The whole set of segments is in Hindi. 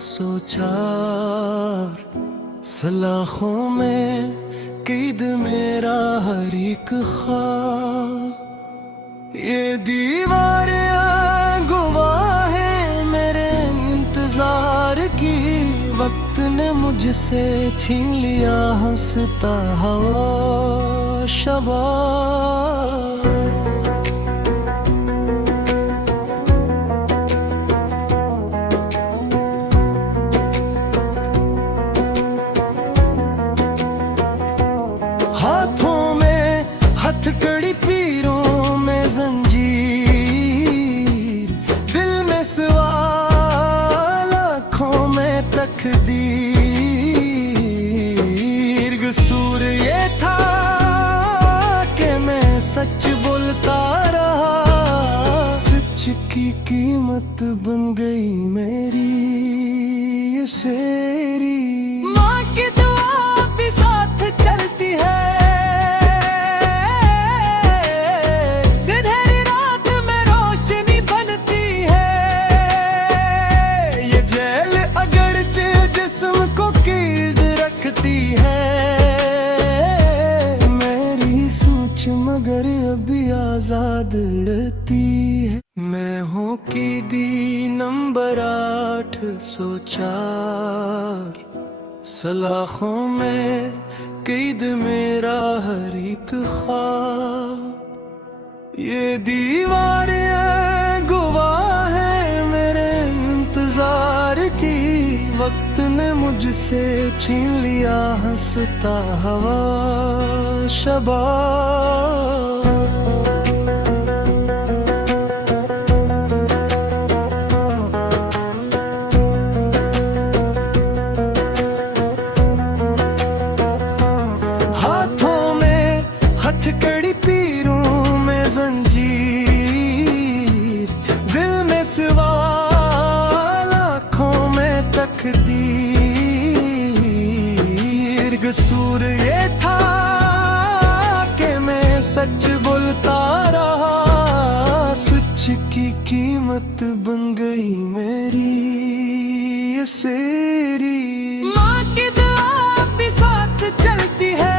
सोचा, सलाखों में कैद मेरा हर एक ख्वाब। ये दीवारें गवाह है मेरे इंतजार की, वक्त ने मुझसे छीन लिया हंसता हवा शबाब। हाथों में हथकड़ी, पीरों में जंजीर, दिल में सवाल, आँखों में तकदीर। कसूर ये था कि मैं सच बोलता रहा, सच की कीमत बन गई मेरी ये शेरी। माँ की दुआ भी साथ चलती है, जिस्म को कीड़ रखती है मेरी सोच, मगर अभी आजाद रहती है। मैं हूँ कीदी नंबर 804, सलाखों में कैद मेरा हर एक ख्वाब। ये दीवारें गवाह है मेरे इंतजार की, वक्त ने मुझसे छीन लिया हंसता हवा शबाब। हाथों में हथकड़ी, पीरों में जंजीर, दिल में सवाल, आँखों में तकदीर। कसूर ये था कि मैं सच बोलता रहा, सच की कीमत बन गई मेरी ये शेरी। माँ की दुआ भी साथ चलती है,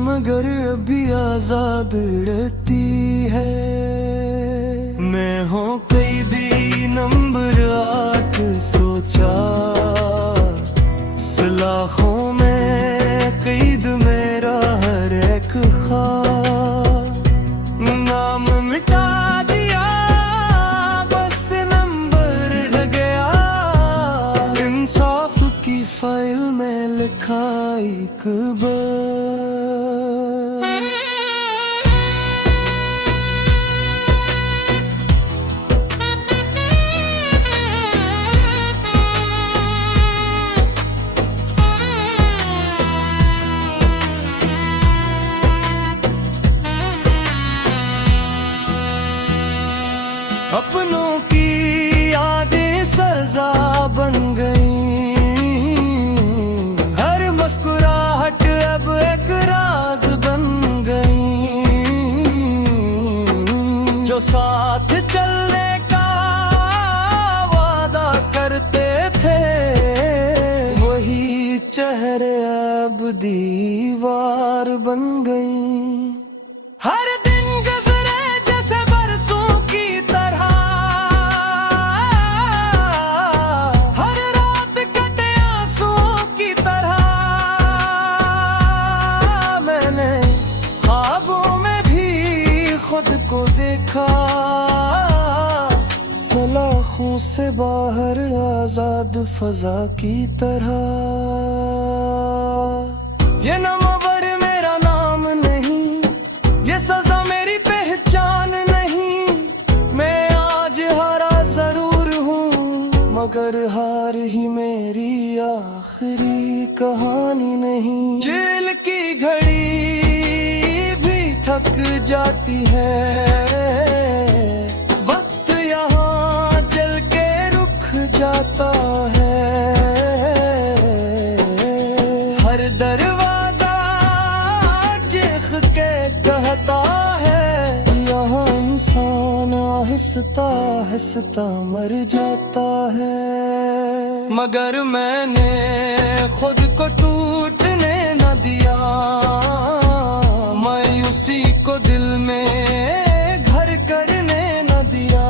मगर अभी आजाद रहती है। मैं हूँ कैदी नंबर 804, सलाखों में कैद मेरा हर एक ख्वाब। नाम मिटा दिया बस नंबर रह गया, इंसाफ की फाइल में लिखा एक बार। अपनों की यादें सजा बन गई, हर मुस्कुराहट अब एक राज बन गई। जो साथ चलने का वादा करते थे, वही चेहरे अब दीवार बन गई। हर दिन गुजरे जैसे बरसों की तरह, हर रात कटे आंसुओं की तरह। मैंने ख्वाबों में भी खुद को देखा, सलाखों से बाहर आजाद फजा की तरह। ये नमवर मेरा नाम नहीं, ये सजा मेरी पहचान नहीं। मैं आज हारा जरूर हूँ, मगर हार ही मेरी आखिरी कहानी नहीं। जेल की घड़ी भी थक जाती है, वक्त यहाँ चल के रुक जा हंसता हंसता मर जाता है। मगर मैंने खुद को टूटने न दिया, मायूसी को दिल में घर करने न दिया।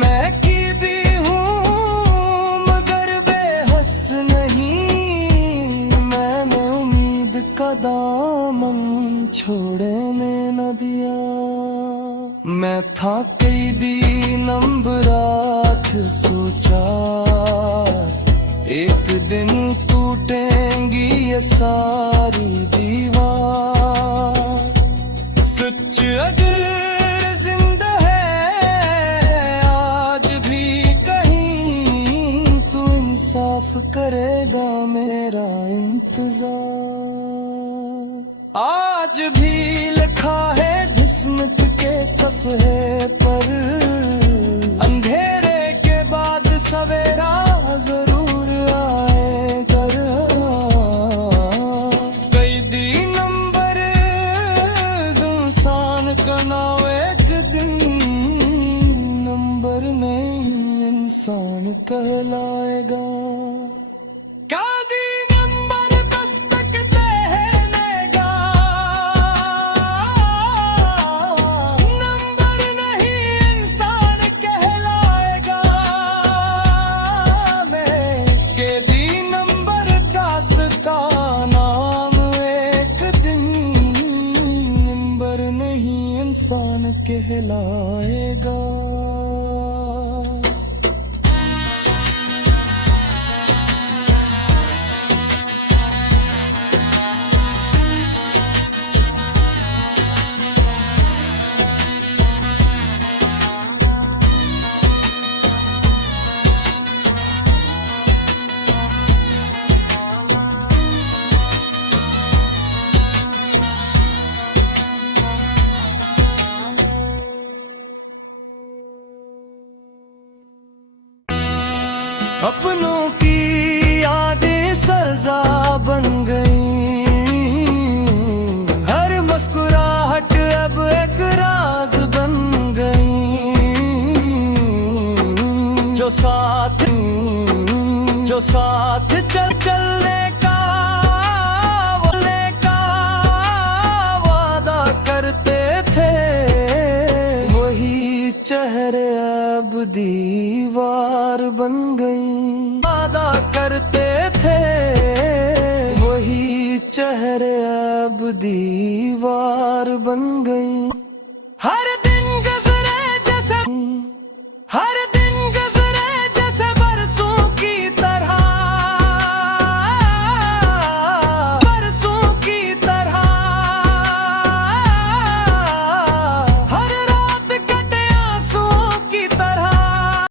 मैं की भी हूँ मगर बेहस नहीं, मैंने उम्मीद का दामन छोड़ने न दिया। मैं था कई दिन रात सोचा, एक दिन टूटेंगी ये सारी दीवार। सच अगर जिंदा है आज भी कहीं, तू इंसाफ करेगा मेरा इंतजार। आज भी लिखा है किस्मत के सफ़े पर, अंधेरे के बाद सवेरा जरूर आएगा। कई दिन नंबर इंसान का नाम, एक दिन नंबर नहीं इंसान कहलाएगा। इंसान कहलाएगा। अपनों की यादें सजा बन गई, हर मुस्कुराहट अब एक राज बन गई। जो साथ चलने का वादा करते थे, वही चेहरे अब दीवार बन गई। वादा करते थे वही चेहरे अब दीवार बन गई।